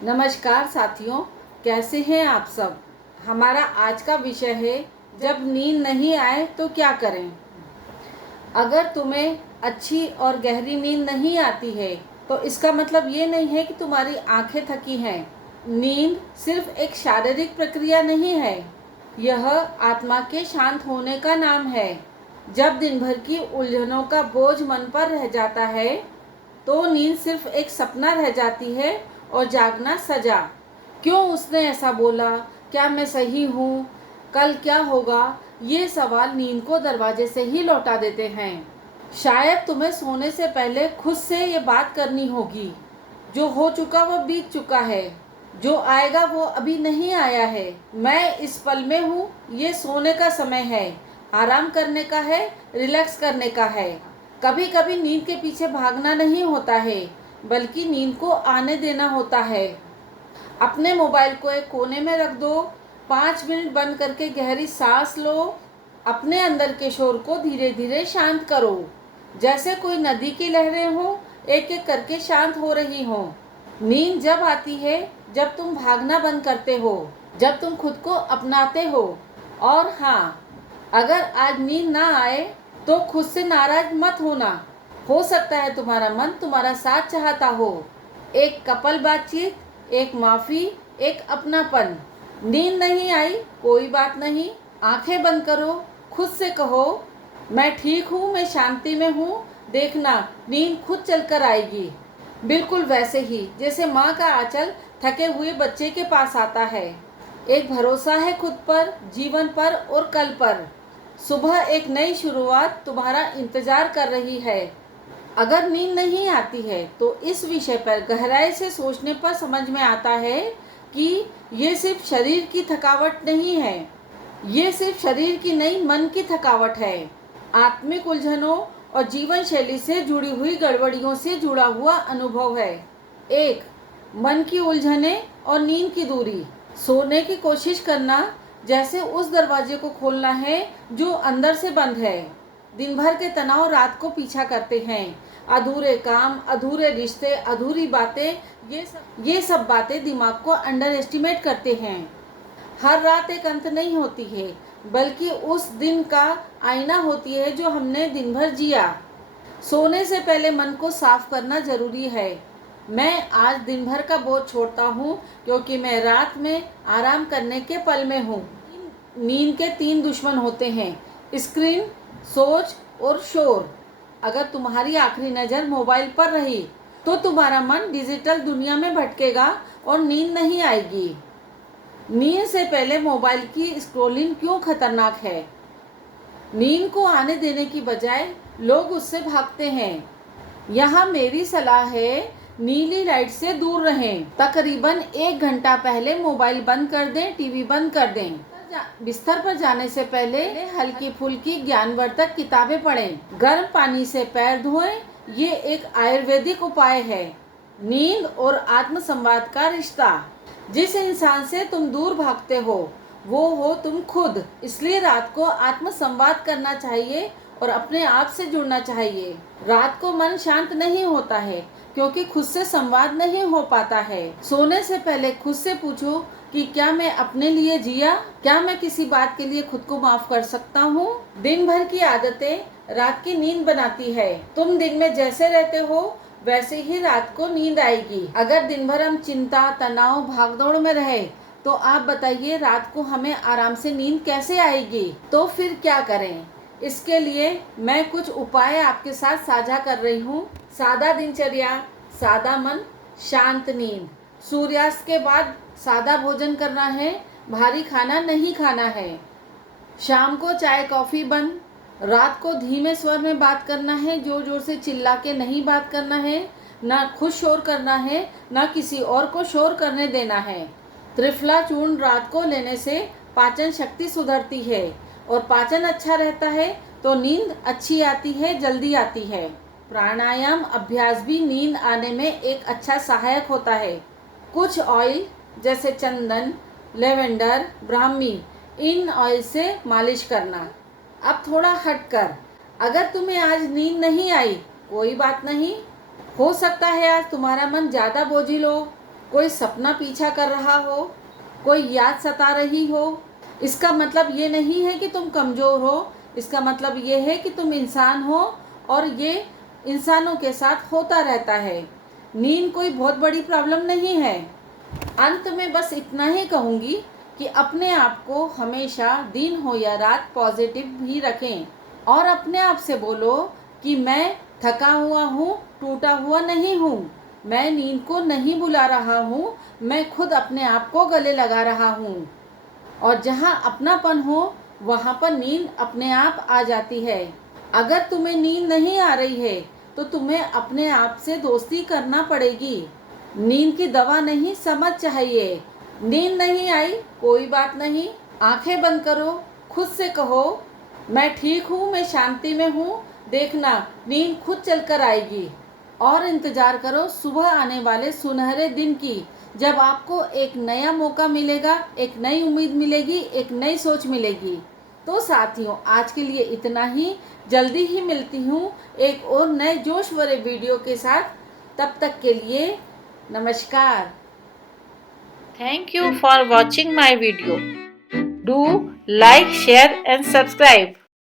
नमस्कार साथियों, कैसे हैं आप सब। हमारा आज का विषय है, जब नींद नहीं आए तो क्या करें। अगर तुम्हें अच्छी और गहरी नींद नहीं आती है तो इसका मतलब ये नहीं है कि तुम्हारी आंखें थकी हैं। नींद सिर्फ एक शारीरिक प्रक्रिया नहीं है, यह आत्मा के शांत होने का नाम है। जब दिन भर की उलझनों का बोझ मन पर रह जाता है तो नींद सिर्फ एक सपना रह जाती है और जागना सजा। क्यों उसने ऐसा बोला, क्या मैं सही हूँ, कल क्या होगा, ये सवाल नींद को दरवाजे से ही लौटा देते हैं। शायद तुम्हें सोने से पहले खुद से ये बात करनी होगी, जो हो चुका वो बीत चुका है, जो आएगा वो अभी नहीं आया है। मैं इस पल में हूँ, ये सोने का समय है, आराम करने का है, रिलैक्स करने का है। कभी कभी नींद के पीछे भागना नहीं होता है, बल्कि नींद को आने देना होता है। अपने मोबाइल को एक कोने में रख दो, 5 मिनट बंद करके गहरी सांस लो, अपने अंदर के शोर को धीरे धीरे शांत करो, जैसे कोई नदी की लहरें हो, एक एक करके शांत हो रही हो। नींद जब आती है जब तुम भागना बंद करते हो, जब तुम खुद को अपनाते हो। और हाँ, अगर आज नींद ना आए तो खुद से नाराज मत होना। हो सकता है तुम्हारा मन तुम्हारा साथ चाहता हो। एक कपल बातचीत, एक माफ़ी, एक अपनापन। नींद नहीं आई, कोई बात नहीं, आंखें बंद करो, खुद से कहो, मैं ठीक हूँ, मैं शांति में हूँ। देखना, नींद खुद चलकर आएगी। बिल्कुल वैसे ही जैसे माँ का आंचल थके हुए बच्चे के पास आता है। एक भरोसा है खुद पर, जीवन पर और कल पर। सुबह एक नई शुरुआत तुम्हारा इंतजार कर रही है। अगर नींद नहीं आती है तो इस विषय पर गहराई से सोचने पर समझ में आता है कि ये सिर्फ शरीर की थकावट नहीं है, ये सिर्फ शरीर की नहीं, मन की थकावट है। आत्मिक उलझनों और जीवन शैली से जुड़ी हुई गड़बड़ियों से जुड़ा हुआ अनुभव है। एक, मन की उलझनें और नींद की दूरी। सोने की कोशिश करना जैसे उस दरवाजे को खोलना है जो अंदर से बंद है। दिन भर के तनाव रात को पीछा करते हैं। अधूरे काम, अधूरे रिश्ते, अधूरी बातें, ये सब बातें दिमाग को अंडर एस्टिमेट करते हैं। हर रात एक अंत नहीं होती है, बल्कि उस दिन का आईना होती है जो हमने दिन भर जिया। सोने से पहले मन को साफ करना जरूरी है। मैं आज दिन भर का बोझ छोड़ता हूँ क्योंकि मैं रात में आराम करने के पल में हूँ। नींद के 3 दुश्मन होते हैं, स्क्रीन, सोच और शोर। अगर तुम्हारी आखिरी नज़र मोबाइल पर रही तो तुम्हारा मन डिजिटल दुनिया में भटकेगा और नींद नहीं आएगी। नींद से पहले मोबाइल की स्क्रॉलिंग क्यों खतरनाक है। नींद को आने देने की बजाय लोग उससे भागते हैं। यहाँ मेरी सलाह है, नीली लाइट से दूर रहें। तकरीबन 1 घंटा पहले मोबाइल बंद कर दें, टीवी बंद कर दें। बिस्तर पर जाने से पहले हल्की फुल्की ज्ञानवर्धक किताबें पढ़ें। गर्म पानी से पैर धोएं, ये एक आयुर्वेदिक उपाय है। नींद और आत्म संवाद का रिश्ता। जिस इंसान से तुम दूर भागते हो वो हो तुम खुद। इसलिए रात को आत्म संवाद करना चाहिए और अपने आप से जुड़ना चाहिए। रात को मन शांत नहीं होता है क्योंकि खुद से संवाद नहीं हो पाता है। सोने से पहले खुद से पूछो कि क्या मैं अपने लिए जिया, क्या मैं किसी बात के लिए खुद को माफ कर सकता हूँ। दिन भर की आदतें रात की नींद बनाती है। तुम दिन में जैसे रहते हो वैसे ही रात को नींद आएगी। अगर दिन भर हम चिंता, तनाव, भागदौड़ में रहे तो आप बताइए रात को हमें आराम से नींद कैसे आएगी। तो फिर क्या करें। इसके लिए मैं कुछ उपाय आपके साथ साझा कर रही हूँ। सादा दिनचर्या, सादा मन, शांत नींद। सूर्यास्त के बाद सादा भोजन करना है, भारी खाना नहीं खाना है। शाम को चाय कॉफ़ी बंद। रात को धीमे स्वर में बात करना है, जोर जोर से चिल्ला के नहीं बात करना है। ना खुद शोर करना है, ना किसी और को शोर करने देना है। त्रिफला चूर्ण रात को लेने से पाचन शक्ति सुधरती है और पाचन अच्छा रहता है तो नींद अच्छी आती है, जल्दी आती है। प्राणायाम अभ्यास भी नींद आने में एक अच्छा सहायक होता है। कुछ ऑयल जैसे चंदन, लेवेंडर, ब्राह्मी, इन ऑयल से मालिश करना। अब थोड़ा हटकर, अगर तुम्हें आज नींद नहीं आई कोई बात नहीं, हो सकता है आज तुम्हारा मन ज़्यादा बोझिल हो। कोई सपना पीछा कर रहा हो, कोई याद सता रही हो, इसका मतलब ये नहीं है कि तुम कमज़ोर हो, इसका मतलब ये है कि तुम इंसान हो और ये इंसानों के साथ होता रहता है। नींद कोई बहुत बड़ी प्रॉब्लम नहीं है। अंत में बस इतना ही कहूँगी कि अपने आप को हमेशा दिन हो या रात पॉजिटिव ही रखें और अपने आप से बोलो कि मैं थका हुआ हूँ, टूटा हुआ नहीं हूँ, मैं नींद को नहीं बुला रहा हूँ, मैं खुद अपने आप को गले लगा रहा हूँ। और जहाँ अपनापन हो वहाँ पर नींद अपने आप आ जाती है। अगर तुम्हें नींद नहीं आ रही है तो तुम्हें अपने आप से दोस्ती करना पड़ेगी। नींद की दवा नहीं, समझ चाहिए। नींद नहीं आई, कोई बात नहीं, आंखें बंद करो, खुद से कहो मैं ठीक हूँ, मैं शांति में हूँ, देखना नींद खुद चलकर आएगी। और इंतज़ार करो सुबह आने वाले सुनहरे दिन की, जब आपको एक नया मौका मिलेगा, एक नई उम्मीद मिलेगी, एक नई सोच मिलेगी। तो साथियों, आज के लिए इतना ही। जल्दी ही मिलती हूँ एक और नए जोश भरे वीडियो के साथ। तब तक के लिए नमस्कार। Thank you for watching my video. Do like, share and subscribe.